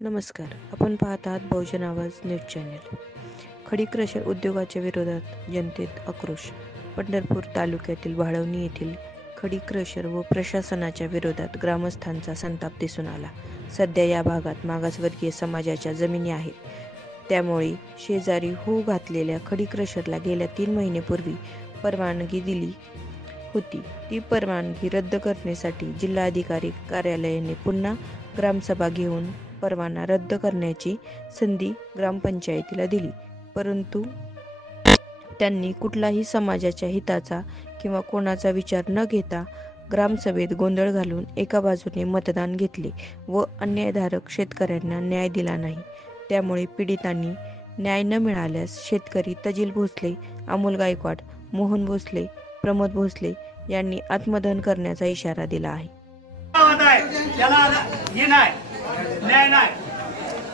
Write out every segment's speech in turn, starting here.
नमस्कार. आपण पाहत आहात बहुजन आवाज न्यूज चॅनल. खडी क्रशर उद्योगाच्या विरोधात जनतेत आक्रोश. पंढरपूर तालुक्यातील वाळवणी येथील खडी क्रशर व प्रशासनाच्या विरोधात ग्रामस्थांचा संताप दिसून आला. सध्या या भागात मागासवर्गीय समाजाच्या जमिनी आहेत. त्यामुळे शेजारी होऊ घातलेल्या खडी क्रशरला गेल्या 3 महिन्यापूर्वी परवानगी दिली होती. ती परवानगी रद्द करण्यासाठी जिल्हाधिकारी कार्यालयाने पुन्हा ग्रामसभा घेऊन परवाना रद्द करण्याची संधी ग्रामपंचायतीला दिली, परंतु त्यांनी कुठलाही समाजाच्या हिताचा किंवा कोणाचा विचार न घेता ग्रामसभेत गोंधळ घालून एका बाजूने मतदान घेतले व अन्यायधारक शेतकऱ्यांना न्याय दिला नाही. त्यामुळे पीडितांनी न्याय न मिळाल्यास शेतकरी तजिल भोसले, अमोल गायकवाड, मोहन भोसले, प्रमोद भोसले यांनी आत्मदहन करण्याचा इशारा दिला आहे. न्याय नाही.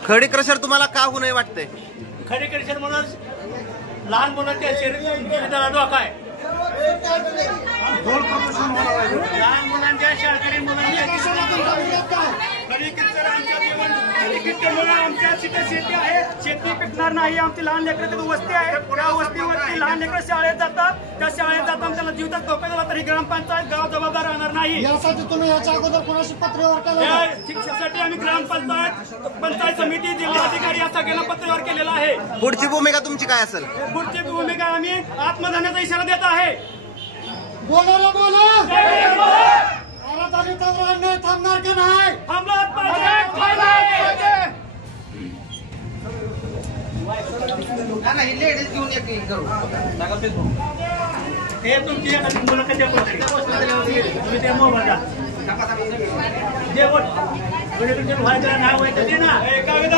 खडी क्रशर तुम्हाला का होऊ नये वाटतंय? खडी क्रशर म्हणून लहान मुलांच्या शरीराला धोका आहे. लहान मुलांच्या शाळकरी मुलांच्या आमच्या तिथे शेती आहे, शेती पिकणार नाही. आमची लहान लेकरं तिथे वस्ती आहे, त्या वस्तीवरती लहान लेकरं शाळेत जातात. त्या शाळेत जातात त्याला जीवितात धोका झाला तरी ग्रामपंचायत गाव जबाबदार राहणार नाही. यासाठी तुम्ही याच्या अगोदर कोणाशी पत्रव्यवहार केला? शिक्षणासाठी आम्ही पंचायत समिती, जिल्हाधिकारी या सगळ्यांना पत्रव्यवहार केलेला आहे. पुढची भूमिका तुमची काय असेल? पुढची भूमिका आम्ही आत्मधनाचा इशारा देत आहे. बोला बोला, अन्याय थांबणार की नाही? थांबलाच पाहिजे. हे तुमची मुलाखत द्या, तुम्ही त्या मोबाईलला जे वोट तुमच्या व्हायचं नाव व्हायचं ते ना कागद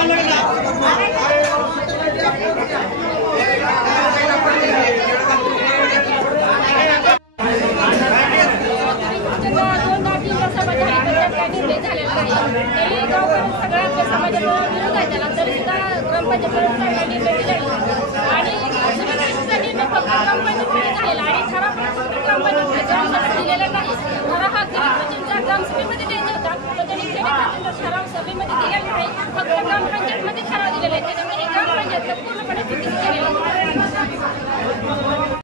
सभेमध्ये दिलेला नाही. फक्त ग्रामपंचायतमध्ये दिलेला आहे. फक्त ग्रामपंचायतमध्ये ठराव दिलेला आहे. त्याच्यामध्ये ग्रामपंचायतला पूर्णपणे चुकीचं केलेलं आहे.